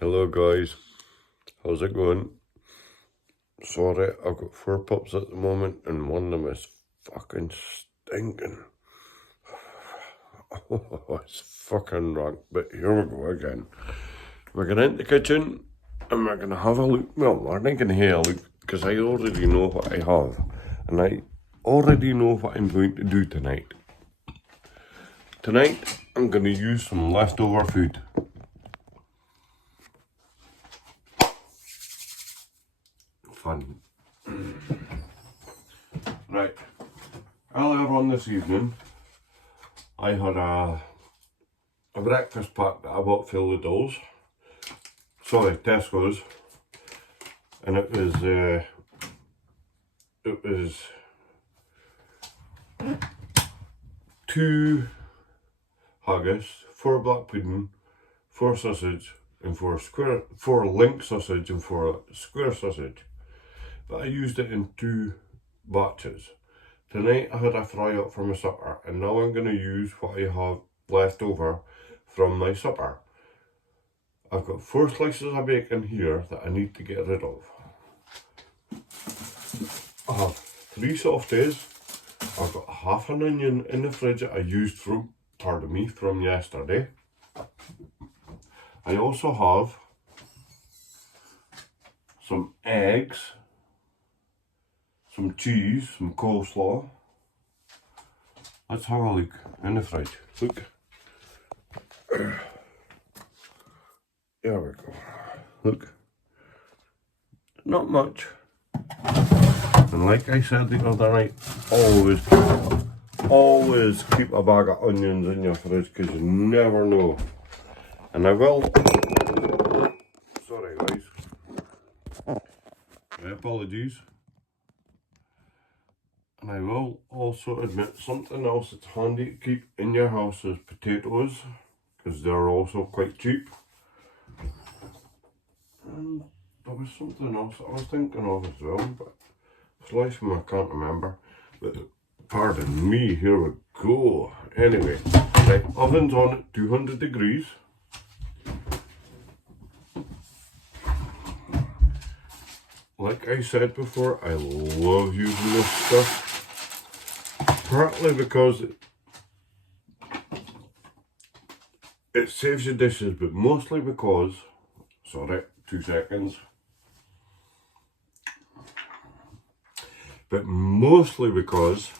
Hello guys, how's it going? Sorry, I've got 4 pups at the moment and one of them is fucking stinking. Oh, it's fucking wrong, but here we go again. We're going into the kitchen and we're going to have a look. Well, we're not going to have a look because I already know what I have and I already know what I'm going to do tonight. Tonight, I'm going to use some leftover food. Fun. Right, earlier on this evening, I had a breakfast pack that I bought for the dolls. Sorry, Tesco's, and it was 2 haggis, 4 black pudding, 4 sausage, and 4 link sausage and 4 square sausage. But I used it in 2 batches. Tonight I had a fry up for my supper, and now I'm going to use what I have left over from my supper. I've got 4 slices of bacon here that I need to get rid of. I have 3 softies. I've got half an onion in the fridge that I used from yesterday. I also have some eggs, some cheese, some coleslaw. Let's have a look in the fridge. Look. There we go. Look. Not much. And like I said the other night, always keep a bag of onions in your fridge because you never know. And I will, sorry guys, my apologies. And I will also admit something else that's handy to keep in your house is potatoes, because they're also quite cheap. And there was something else I was thinking of as well, but for life of me I can't remember. But pardon me, here we go. Anyway, right, oven's on at 200 degrees. Like I said before, I love using this stuff. Partly because it saves your dishes, but mostly because, sorry, 2 seconds. But mostly because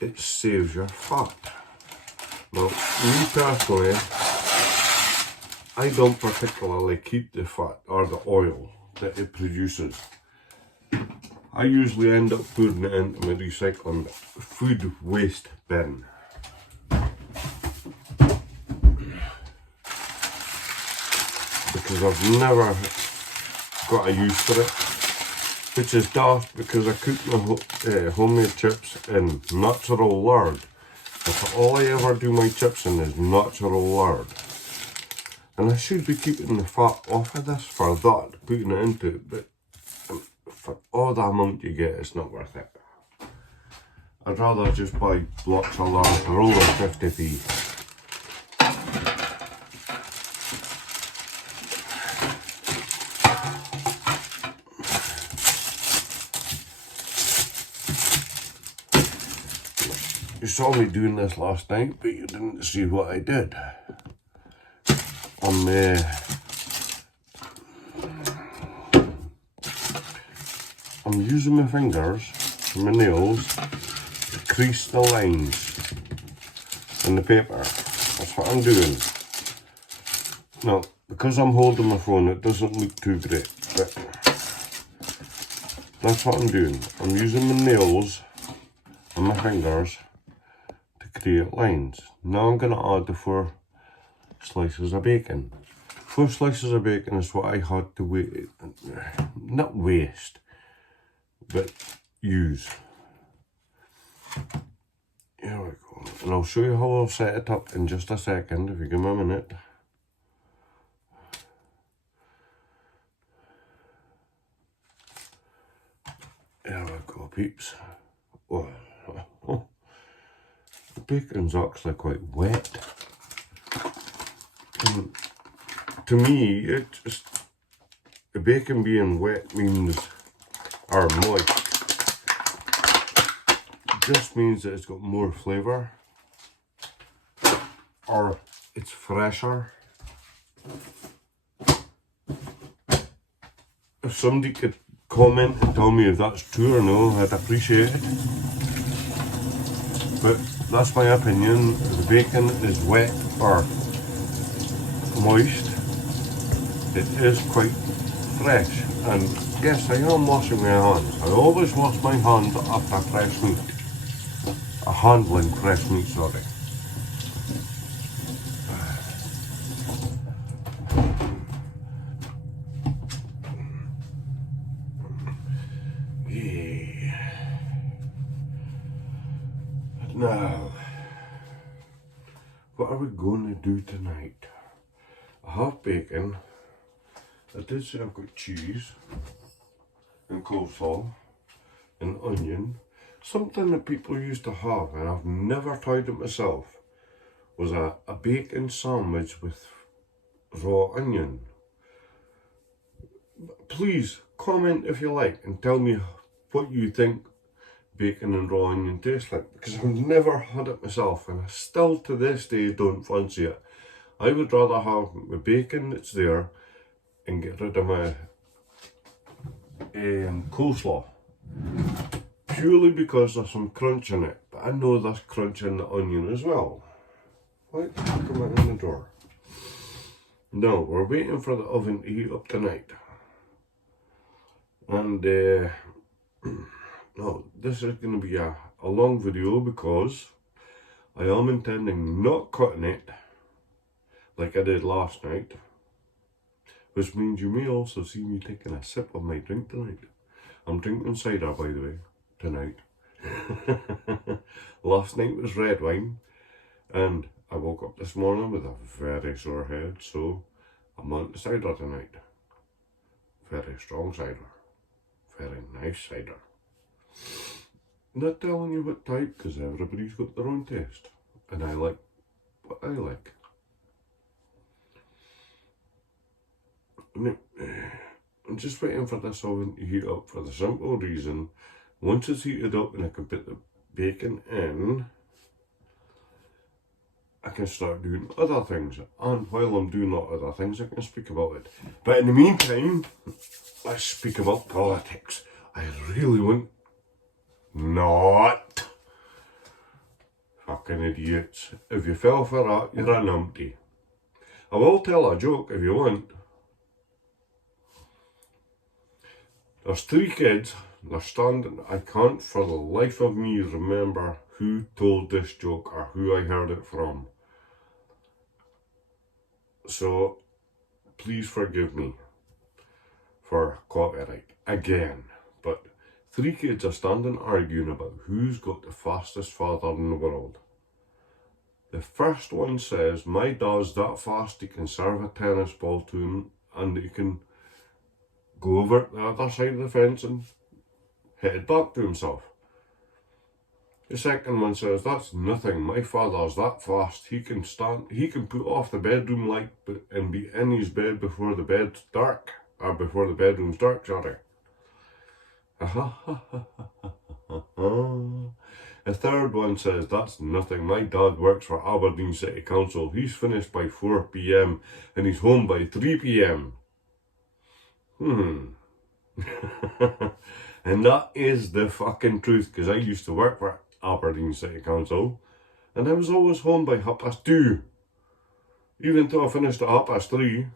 it saves your fat. Now, me personally, I don't particularly keep the fat or the oil that it produces. I usually end up putting it into my recycling food waste bin. Because I've never got a use for it. Which is daft because I cook my homemade chips in natural lard. That's all I ever do my chips in is natural lard. And I should be keeping the fat off of this for that, putting it into it, but for all the amount you get, it's not worth it. I'd rather just buy blocks of lard, roll of 50p. You saw me doing this last night, but you didn't see what I did. I'm using my fingers, my nails, to crease the lines in the paper. That's what I'm doing. Now, because I'm holding my phone, it doesn't look too great, but that's what I'm doing. I'm using my nails and my fingers to create lines. Now I'm going to add the 4 slices of bacon. 4 slices of bacon is what I had to not waste, but use. Here we go. And I'll show you how I'll set it up in just a second, if you give me a minute. There we go, peeps. Oh. The bacon's actually quite wet. to me, the bacon being wet means, or moist, just means that it's got more flavour, or it's fresher. If somebody could comment and tell me if that's true or no, I'd appreciate it. But that's my opinion. The bacon is wet or moist. It is quite fresh. And yes, I am washing my hands. I always wash my hands after fresh meat. Handling fresh meat, sorry. Yeah. Now, what are we going to do tonight? I have bacon. I did say I've got cheese and coleslaw and onion. Something that people used to have, and I've never tried it myself, was a bacon sandwich with raw onion. Please comment if you like and tell me what you think bacon and raw onion taste like, because I've never had it myself and I still to this day don't fancy it. I would rather have my bacon that's there and get rid of my coleslaw. Purely because there's some crunch in it, but I know there's crunch in the onion as well. Right, come out in the door. Now, we're waiting for the oven to heat up tonight. And no, this is going to be a long video because I am intending not cutting it like I did last night. Which means you may also see me taking a sip of my drink tonight. I'm drinking cider, by the way, tonight. Last night was red wine, and I woke up this morning with a very sore head, so I'm on the cider tonight. Very strong cider. Very nice cider. Not telling you what type, because everybody's got their own taste, and I like what I like. I'm just waiting for this oven to heat up for the simple reason, once it's heated up and I can put the bacon in, I can start doing other things. And while I'm doing other things, I can speak about it. But in the meantime, let's speak about politics. I really want not. Fucking idiots. If you fell for that, you're a numpty. I will tell a joke if you want. There's 3 kids, they're standing, I can't for the life of me remember who told this joke or who I heard it from. So, please forgive me for copyright again. But 3 kids are standing arguing about who's got the fastest father in the world. The first one says, my dad's that fast he can serve a tennis ball to him and he can go over the other side of the fence and hit it back to himself. The second one says, that's nothing, my father's that fast, he can put off the bedroom light and be in his bed before the bed's dark, or before the bedroom's dark, sorry. The third one says, that's nothing, my dad works for Aberdeen City Council, he's finished by 4 PM and he's home by 3 PM. And that is the fucking truth, because I used to work for Aberdeen City Council and I was always home by 2:30, even though I finished at 3:30.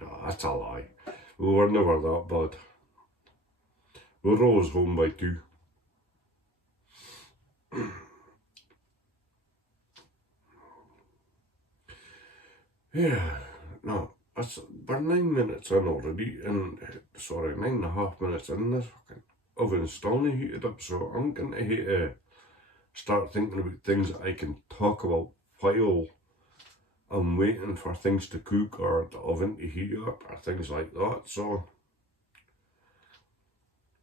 No, that's a lie. We were never that bad. We were always home by 2. Yeah, no, we're 9 minutes in already, and sorry, 9.5 minutes in, this fucking oven's still not heated up, so I'm going to hate to start thinking about things that I can talk about while I'm waiting for things to cook or the oven to heat up or things like that. So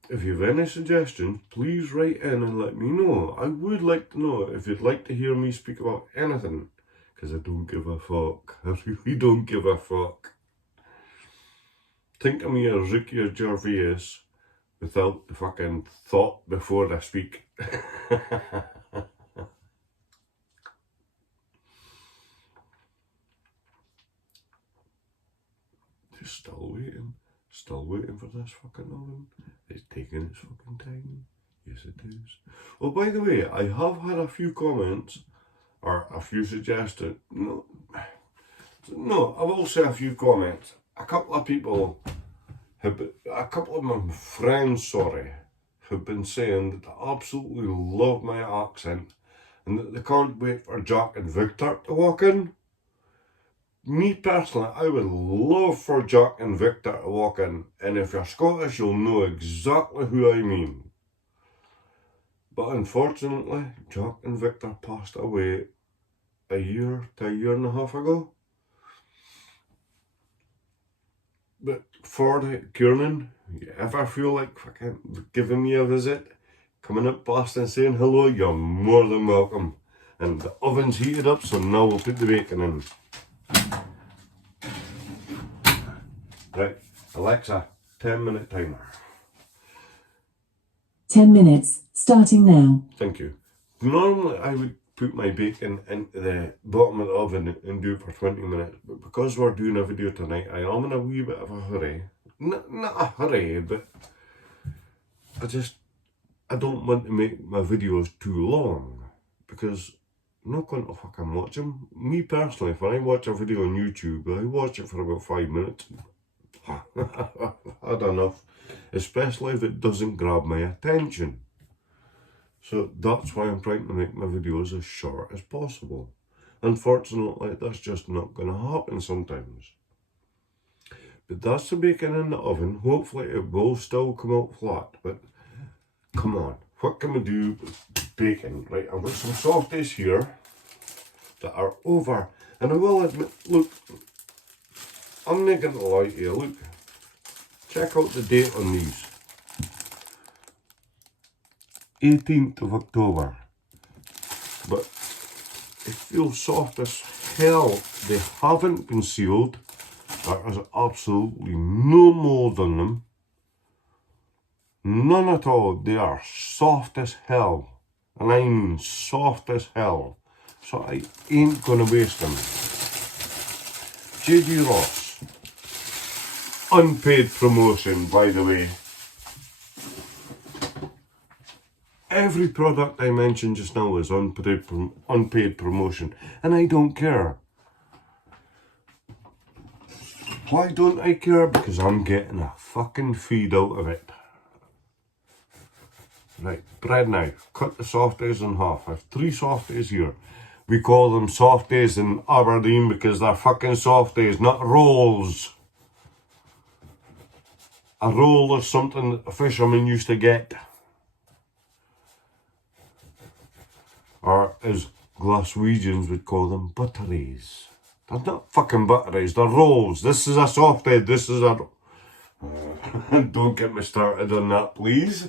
if you have any suggestions, please write in and let me know. I would like to know if you'd like to hear me speak about anything, because I don't give a fuck. I really don't give a fuck. Think of me as Ricky Gervais without the fucking thought before I speak. Just still waiting for this fucking oven. It's taking its fucking time. Yes, it is. Oh, by the way, I have had a few comments, or a few suggested. No, I will say a few comments. A couple of people a couple of my friends, have been saying that they absolutely love my accent and that they can't wait for Jack and Victor to walk in. Me personally, I would love for Jack and Victor to walk in, and if you're Scottish, you'll know exactly who I mean. But unfortunately, Jack and Victor passed away a year to a year and a half ago. But for Kiernan, you ever feel like fucking giving me a visit, coming up past and saying hello, you're more than welcome. And the oven's heated up, so now we'll put the bacon in. Right, Alexa, 10-minute timer. 10 minutes, starting now. Thank you. Normally I would put my bacon into the bottom of the oven and do it for 20 minutes, but because we're doing a video tonight, I am in a wee bit of a hurry. Not a hurry, but I don't want to make my videos too long, because I'm not going to fucking watch them. Me personally, if I watch a video on YouTube, I watch it for about 5 minutes. I've had enough, especially if it doesn't grab my attention. So that's why I'm trying to make my videos as short as possible. Unfortunately, that's just not going to happen sometimes. But that's the bacon in the oven. Hopefully it will still come out flat, but come on, what can we do with bacon? Right, I've got some softies here that are over, and I will admit, look, I'm not going to lie to you, look, check out the date on these. 18th of October, but it feels soft as hell. They haven't been sealed. There is absolutely no mold on them. None at all. They are soft as hell. And I mean soft as hell. So I ain't gonna waste them. JG Ross. Unpaid promotion, by the way. Every product I mentioned just now is unpaid promotion, and I don't care. Why don't I care? Because I'm getting a fucking feed out of it. Right, bread knife. Cut the softies in half. I have 3 softies here. We call them softies in Aberdeen because they're fucking softies, not rolls. A roll is something that a fisherman used to get. Or as Glaswegians would call them, butteries. They're not fucking butteries, they're rolls. This is a softie, this is a... Don't get me started on that, please.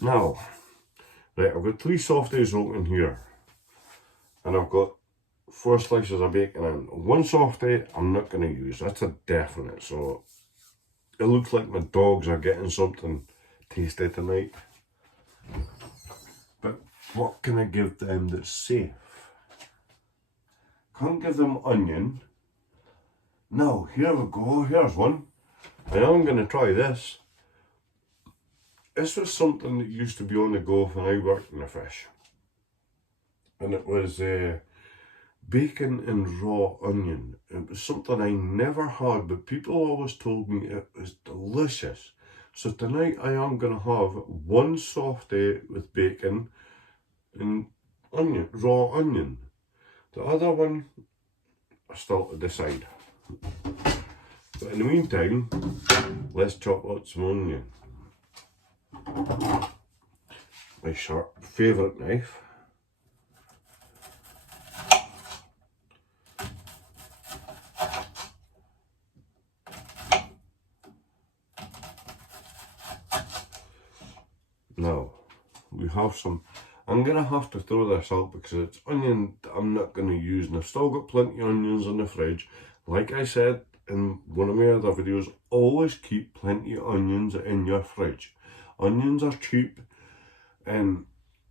Now, right, I've got 3 softies open here. And I've got 4 slices of bacon in. 1 softie I'm not going to use, that's a definite. So, it looks like my dogs are getting something tasty tonight. But what can I give them that's safe? Can't give them onion. No, here we go, here's one. And I'm going to try this. This was something that used to be on the go when I worked in the fish. And it was bacon and raw onion. It was something I never had, but people always told me it was delicious. So tonight I am going to have 1 softie with bacon and onion, raw onion. The other one, I still to decide. But in the meantime, let's chop out some onion. My sharp favourite knife. off some. I'm going to have to throw this out because it's onion that I'm not going to use, and I've still got plenty of onions in the fridge. Like I said in one of my other videos, always keep plenty of onions in your fridge. Onions are cheap, and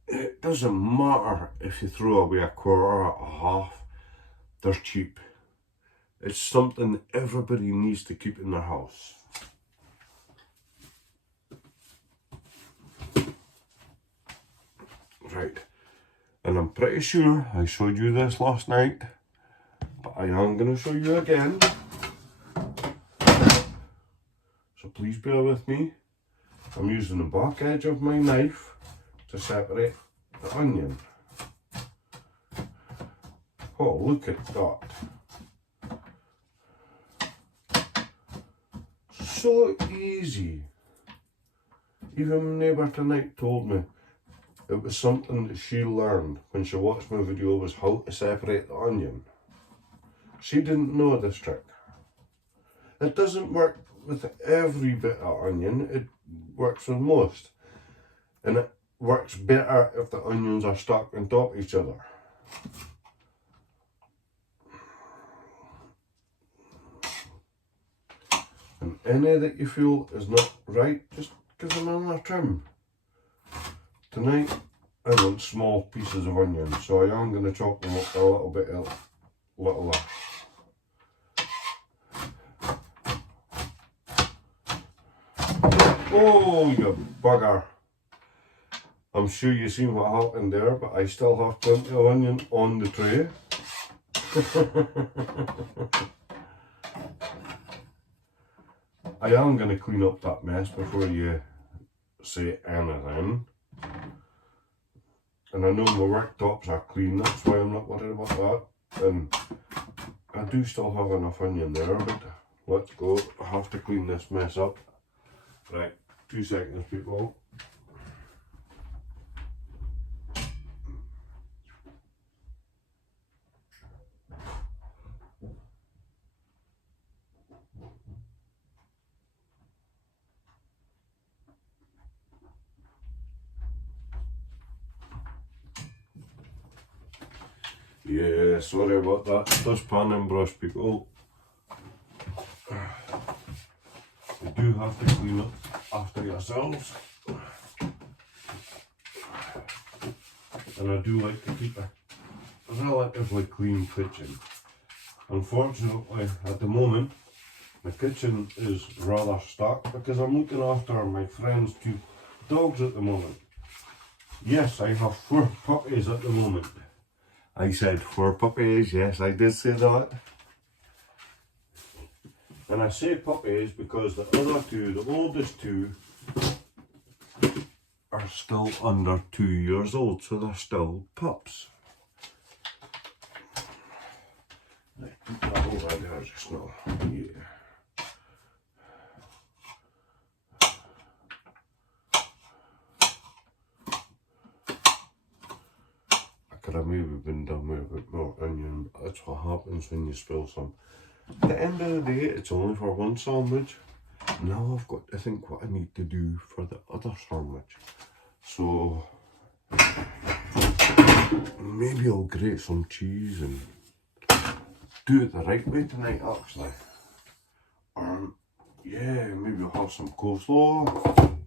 it doesn't matter if you throw away a quarter or a half, they're cheap. It's something everybody needs to keep in their house. Right, and I'm pretty sure I showed you this last night, but I am going to show you again. So please bear with me. I'm using the back edge of my knife to separate the onion. Oh, look at that. So easy. Even my neighbour tonight told me it was something that she learned when she watched my video, was how to separate the onion. She didn't know this trick. It doesn't work with every bit of onion, it works with most. And it works better if the onions are stuck on top of each other. And any that you feel is not right, just give them another trim. Tonight I want small pieces of onion, so I am going to chop them up a little bit littler. Oh, you bugger. I'm sure you've seen what happened there, but I still have plenty of onion on the tray. I am going to clean up that mess before you say anything. And I know my worktops are clean, that's why I'm not worried about that. And I do still have enough onion there, but let's go. I have to clean this mess up. Right, 2 seconds, people. Yeah, sorry about that. Dustpan and brush, people. You do have to clean up after yourselves. And I do like to keep a relatively clean kitchen. Unfortunately, at the moment, my kitchen is rather stuck because I'm looking after my friend's 2 dogs at the moment. Yes, I have 4 puppies at the moment. I said 4 puppies, yes, I did say that. And I say puppies because the other 2, the oldest 2, are still under 2 years old, so they're still pups. Right, put that over there just now. Yeah. Could have maybe been done with a bit more onion, but that's what happens when you spill some. At the end of the day, it's only for one sandwich. Now I've got to think what I need to do for the other sandwich. So maybe I'll grate some cheese and do it the right way tonight, actually. Yeah, maybe I'll have some coleslaw.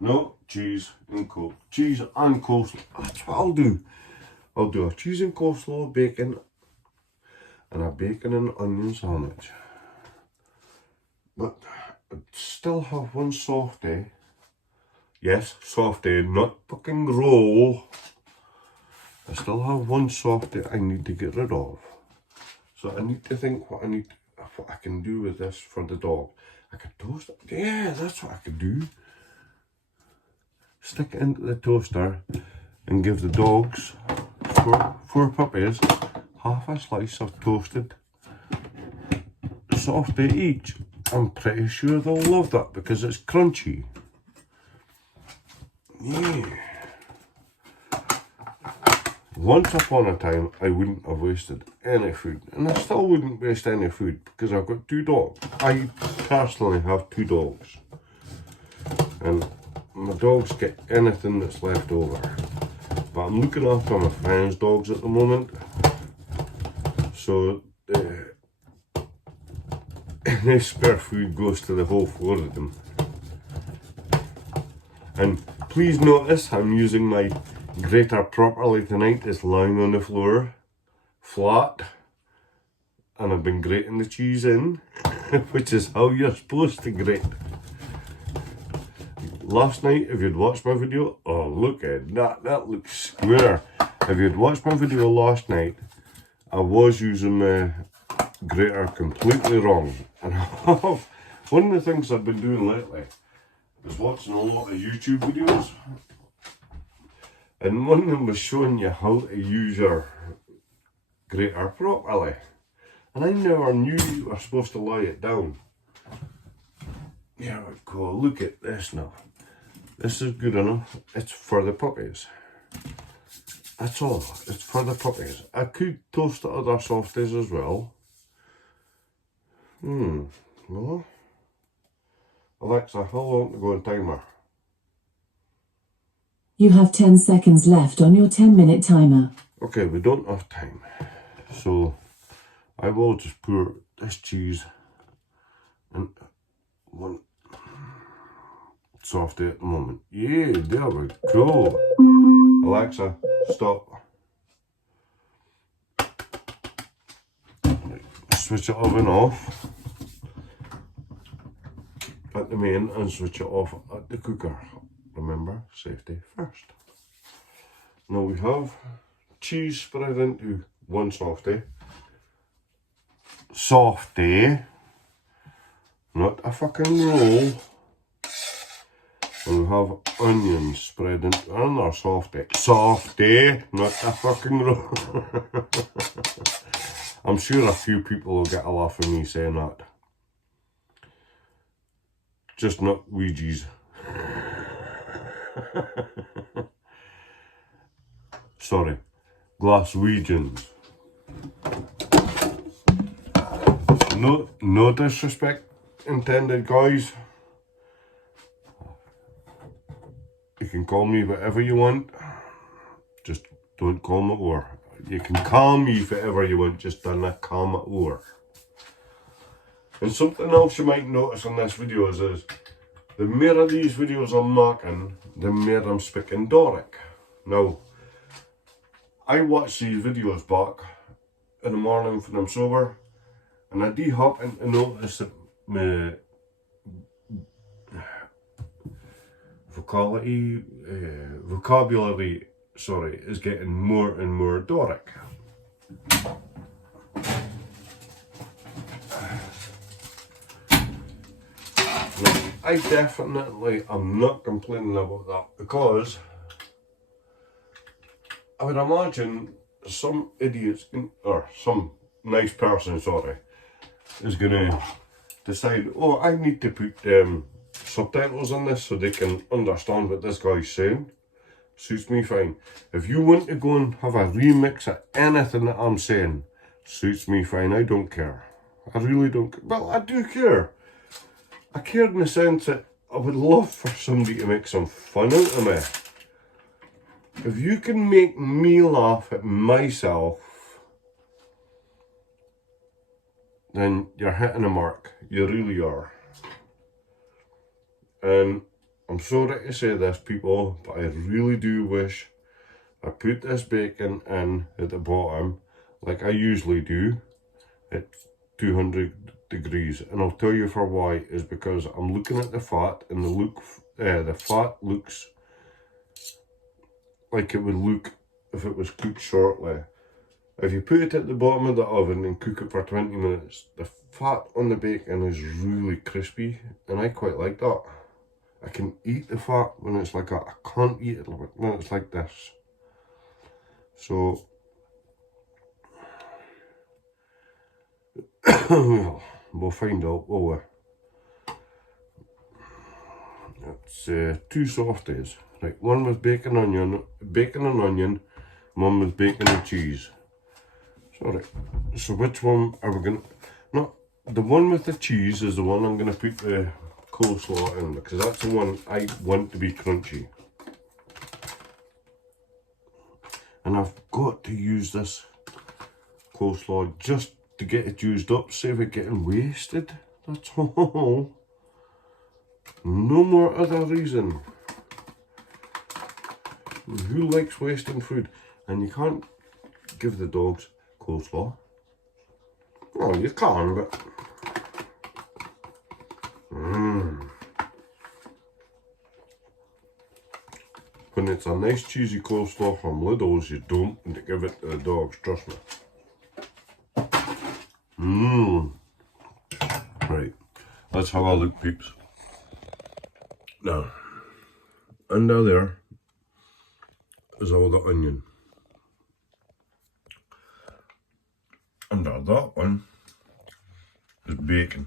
No, cheese and cheese and coleslaw. That's what I'll do. I'll do a cheese and coleslaw, bacon, and a bacon and onion sandwich. But I still have one softie. Yes, softie, not fucking roll. I still have one softie I need to get rid of. So I need to think what I can do with this for the dog. I could toast it. Yeah, that's what I could do. Stick it into the toaster and give the dogs, four puppies, half a slice of toasted softie each. I'm pretty sure they'll love that because it's crunchy. Yeah. Once upon a time, I wouldn't have wasted any food, and I still wouldn't waste any food because I've got 2 dogs. I personally have 2 dogs, and my dogs get anything that's left over. but I'm looking after my friend's dogs at the moment. So any spare food goes to the whole 4 of them. And please notice I'm using my grater properly tonight. It's lying on the floor, flat, and I've been grating the cheese in, which is how you're supposed to grate. Last night, if you'd watched my video, oh look at that looks square. If you'd watched my video last night, I was using the grater completely wrong. And one of the things I've been doing lately is watching a lot of YouTube videos, and one of them was showing you how to use your grater properly, and I never knew you were supposed to lie it down. Here we go, look at this now. This is good enough. It's for the puppies. That's all, it's for the puppies. I could toast the other softies as well. Well, Alexa, how long to go on timer? You have 10 seconds left on your 10-minute timer. Okay, we don't have time. So I will just pour this cheese in one softie at the moment. Yeah, there we go. Alexa, stop. Switch the oven off at the main and switch it off at the cooker. Remember, safety first. Now we have cheese spread into one softie. Softie, not a fucking roll. And we have onions spread into another softie. Softie, not a fucking roll. I'm sure a few people will get a laugh at me saying that. Just not Ouija's. Sorry, Glaswegians. No disrespect intended, guys. You can call me whatever you want. Just don't call me or. You can call me whatever you want, just don't call me or. And something else you might notice in this video is the more of these videos I'm making, the more I'm speaking Doric. Now, I watch these videos back in the morning when I'm sober, and I do happen to notice that my vocabulary, is getting more and more Doric. I definitely am not complaining about that, because I would imagine some idiots, or some nice person, is gonna decide, oh, I need to put subtitles on this so they can understand what this guy's saying. Suits me fine. If you want to go and have a remix of anything that I'm saying, suits me fine. I don't care. I really don't care. Well, I do care. I care in the sense that I would love for somebody to make some fun out of me. If you can make me laugh at myself, then you're hitting a mark. You really are. And I'm sorry to say this, people, but I really do wish I put this bacon in at the bottom like I usually do at 200 degrees. And I'll tell you for why, is because I'm looking at the fat, and the fat looks like it would look if it was cooked shortly. If you put it at the bottom of the oven and cook it for 20 minutes, the fat on the bacon is really crispy, and I quite like that. I can eat the fat when it's like that. I can't eat it when it's like this. So, well, we'll find out, will we? It's 2 softies. Right, one with bacon and onion, one with bacon and cheese. Sorry. So which one are we gonna? No, the one with the cheese is the one I'm gonna put the coleslaw in, because that's the one I want to be crunchy. And I've got to use this coleslaw just to get it used up, save it getting wasted. That's all. No more other reason. Who likes wasting food? And you can't give the dogs coleslaw. Well, you can, but when it's a nice cheesy coleslaw from Lidl's, you don't want to give it to the dogs, trust me. Right, let's have a look, peeps. Now, under there is all the onion. Under that one is bacon.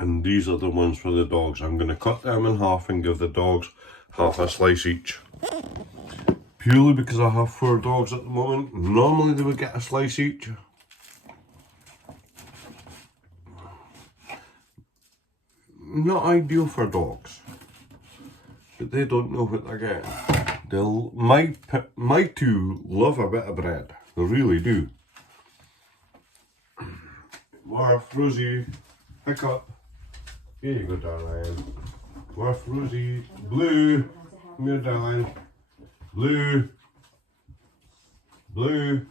And these are the ones for the dogs. I'm going to cut them in half and give the dogs half a slice each. Purely because I have 4 dogs at the moment. Normally they would get a slice each. Not ideal for dogs. But they don't know what they're getting. My 2 love a bit of bread. They really do. Marv, Rosie, pick up. Here you go, darling. Marv, Rosie, Blue. Come here, darling. Blue. Blue.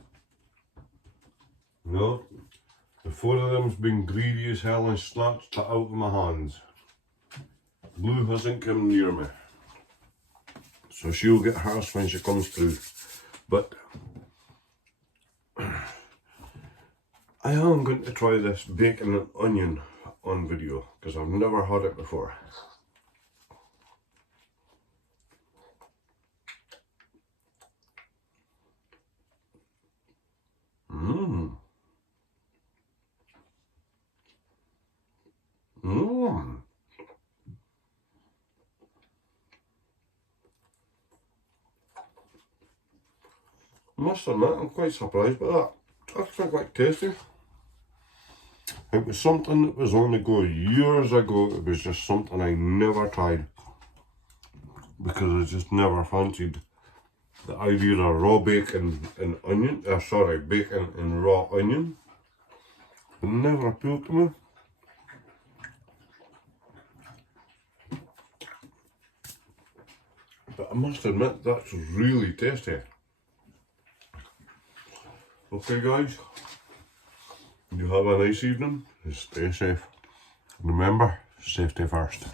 No. The 4 of them's been greedy as hell and snatched it out of my hands. Blue hasn't come near me. So she'll get hers when she comes through. But I am going to try this bacon and onion on video because I've never had it before. I must admit, I'm quite surprised by that. It's actually quite tasty. It was something that was on the go years ago. It was just something I never tried because I just never fancied the idea of raw bacon and onion. Bacon and raw onion. It never appealed to me. But I must admit, that's really tasty. Okay guys, you have a nice evening, stay safe. Remember, safety first.